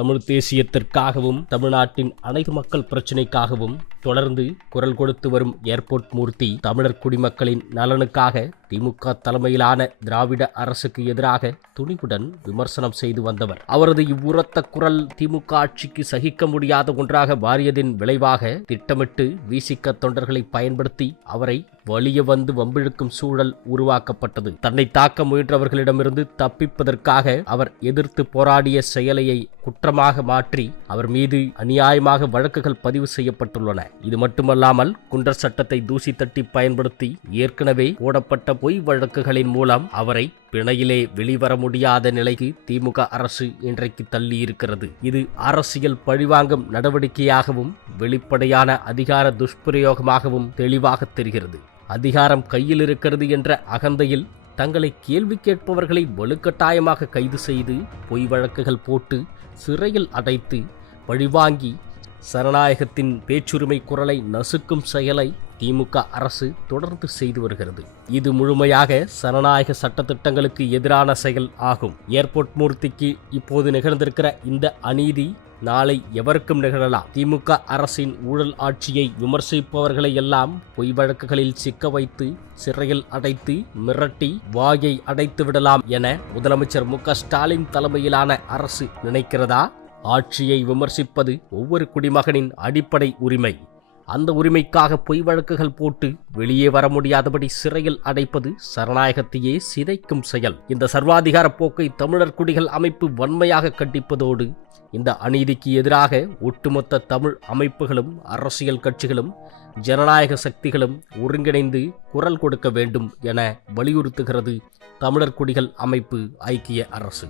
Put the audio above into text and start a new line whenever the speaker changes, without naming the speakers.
தமிழ் தேசியத்திற்காகவும் தமிழ்நாட்டின் அனைத்து மக்கள் பிரச்சினைக்காகவும் தொடர்ந்து குரல் கொடுத்து வரும் ஏர்போர்ட் மூர்த்தி தமிழர் குடிமக்களின் நலனுக்காக திமுக தலைமையிலான திராவிட அரசுக்கு எதிராக துணிவுடன் விமர்சனம் செய்து வந்தவர். அவரது இவ்வுரத்த குரல் திமுக ஆட்சிக்கு சகிக்க முடியாத ஒன்றாக மாறியதின் விளைவாக திட்டமிட்டு வீசிக்க தொண்டர்களை பயன்படுத்தி அவரை வலிய வந்து வம்பிழுக்கும் சூழல் உருவாக்கப்பட்டது. தன்னை தாக்க முயன்றவர்களிடமிருந்து தப்பிப்பதற்காக அவர் எதிர்த்து போராடிய செயலையை குற்றமாக மாற்றி அவர் மீது அநியாயமாக வழக்குகள் பதிவு செய்யப்பட்டுள்ளன. இது மட்டுமல்லாமல் குண்டர் சட்டத்தை தூசி தட்டி பயன்படுத்தி ஏற்கனவே போடப்பட்ட பொய் வழக்குகளின் மூலம் அவரை பிணையிலே வெளிவர முடியாத நிலைக்கு திமுக அரசு இன்றைக்கு தள்ளியிருக்கிறது. இது அரசியல் பழிவாங்கும் நடவடிக்கையாகவும் வெளிப்படையான அதிகார துஷ்பிரயோகமாகவும் தெளிவாக தெரிகிறது. அதிகாரம் கையில் இருக்கிறது என்ற அகந்தையில் தங்களை கேள்வி கேட்பவர்களை வலுக்கட்டாயமாக கைது செய்து பொய் வழக்குகள் போட்டு சிறையில் அடைத்து பழிவாங்கி சரணாயகத்தின் பேச்சுரிமை குரலை நசுக்கும் செயலை திமுக அரசு தொடர்ந்து செய்து வருகிறது. இது முழுமையாக சரணாயக சட்டத்திட்டங்களுக்கு எதிரான செயல் ஆகும். ஏர்போர்ட் மூர்த்திக்கு இப்போது நிகழ்ந்திருக்கிற இந்த அநீதி நாளை எவருக்கும் நிகழலாம். திமுக அரசின் ஊழல் ஆட்சியை விமர்சிப்பவர்களை எல்லாம் பொய் வழக்குகளில் சிக்க வைத்து சிறையில் அடைத்து மிரட்டி வாயை அடைத்து விடலாம் என முதலமைச்சர் மு ஸ்டாலின் தலைமையிலான அரசு நினைக்கிறதா? ஆட்சியை விமர்சிப்பது ஒவ்வொரு குடிமகனின் அடிப்படை உரிமை. அந்த உரிமைக்காக பொய் வழக்குகள் போட்டு வெளியே வர முடியாதபடி சிறையில் அடைப்பது சரணாயகத்தையே சிதைக்கும் செயல். இந்த சர்வாதிகார போக்கை தமிழர் குடிகள் அமைப்பு வன்மையாக கண்டிப்பதோடு இந்த அநீதிக்கு எதிராக ஒட்டுமொத்த தமிழ் அமைப்புகளும் அரசியல் கட்சிகளும் ஜனநாயக சக்திகளும் ஒருங்கிணைந்து குரல் கொடுக்க வேண்டும் என வலியுறுத்துகிறது தமிழர் குடிகள் அமைப்பு ஐக்கிய அரசு.